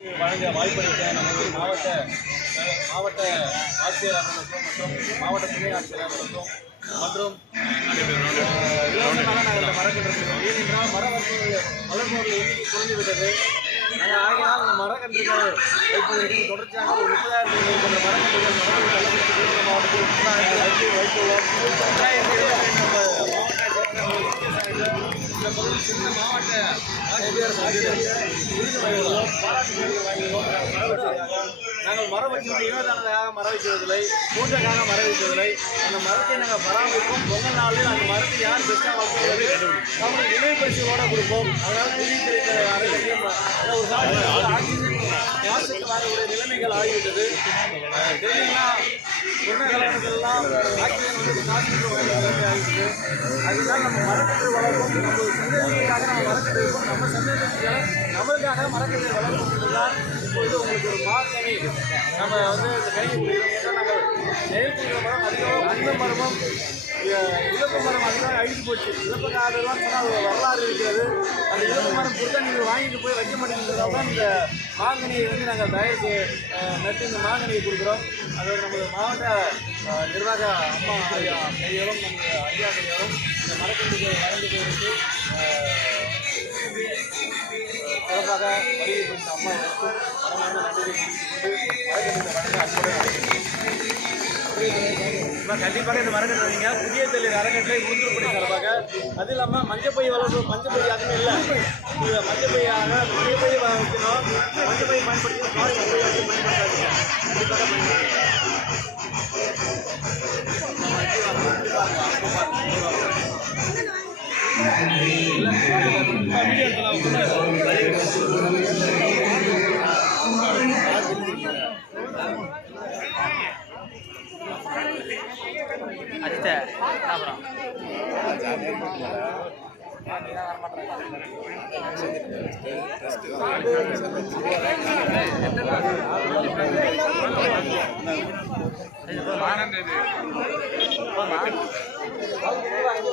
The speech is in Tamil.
வழங்க வாய்ப்பளித்த நமது மாவட்ட ஆட்சியர் அவர்களுக்கும் மற்றும் மாவட்ட துணை ஆட்சியர் அவர்களுக்கும் மற்றும் இலவசமாக நாங்கள் இந்த மரக்கன்றுகள் ஏனென்றால் வளர்ப்பவர்கள் எண்ணிக்கை குறைந்துவிட்டது. நாங்கள் ஆகினால் இந்த மரக்கன்றுகள் வைப்பதற்கு தொடர்ச்சியாக ஒரு 30,000 போன்ற மரக்கன்றுகள் மாவட்டத்தில் 30,000 வைத்துள்ளோம். இந்த பகுதி சின்ன மாவட்ட ஆட்சியர் விருது வாங்கியுள்ளோம், பாராட்டு வாங்கியுள்ளோம். நாங்கள் மரம் வைக்கிறது இனதானதாக மரம் வைக்கிறதில்லை, பூஜைக்காக மரம் வைக்கிறதில்லை. அந்த மரத்தை நாங்கள் பராமரிப்போம். பொங்கல் நாளில் அந்த மரத்தை யார் பெஸ்ட்டாக வளர்க்கிறது அவங்களுக்கு நினைவு பரிசுகளோட கொடுப்போம். அதனால் தெரிவித்த அரசியல் ஒரு நாள் ஆக்சிஜன் மாசுக்கு வரக்கூடிய நிலைமைகள் ஆகிவிட்டது. தெரியுங்களா, சொன்ன காலகட்டத்திலெல்லாம் ஆக்சிஜன் மாசுக்கு நிலைமை ஆகிவிட்டது. அதனால் நம்ம மரக்கன்று வளர்ப்போம். நம்ம சந்ததிகளுக்காக நம்ம மரக்கன்று இருப்போம். நம்ம சந்ததிகளை நம்மளுக்காக மரக்கன்று வளர்ப்போம் தான் இப்பொழுது உங்களுக்கு ஒரு மார்க்கணி நம்ம இந்த கையில் நாங்கள் செயல்படுகிற மரம் அதிகமாக அந்த மரமும் இழப்பு மரம் அதிகமாக அழித்து போச்சு. இழப்பு காலெல்லாம் சொன்னால் வரலாறு இருக்கிறது. அந்த இழப்பு மரம் கொடுத்தா நீங்கள் வாங்கிட்டு போய் வைக்க மாட்டேங்கிறதால தான் இந்த மாங்கனியை நாங்கள் தயாரித்து நட்டு இந்த மாங்கனியை கொடுக்குறோம். அது நமது மாவட்ட நிர்வாக அம்மா ஐயா கையாலும் நமது ஐயா கையாலும் இந்த மரக்கன்றுகள் வளர்ந்து போயிருக்கு. சிறப்பாக வருகை கொடுத்த அம்மாவுக்கும் மனமான நன்றியை கண்டிப்பாக இந்த மரக்கன்று வைங்க. புதிய தொழில் அறக்கட்டளை உறுதிப்படி சார்பாக அது இல்லாமல் மஞ்சப்பை வளர்ப்பு மஞ்சப்பை அதுவுமே இல்லை, மஞ்சப்பையாக மஞ்சப்பை வைக்கணும். மஞ்சப்பை பயன்படுத்தி மாறி பயன்படுத்தாதீங்க.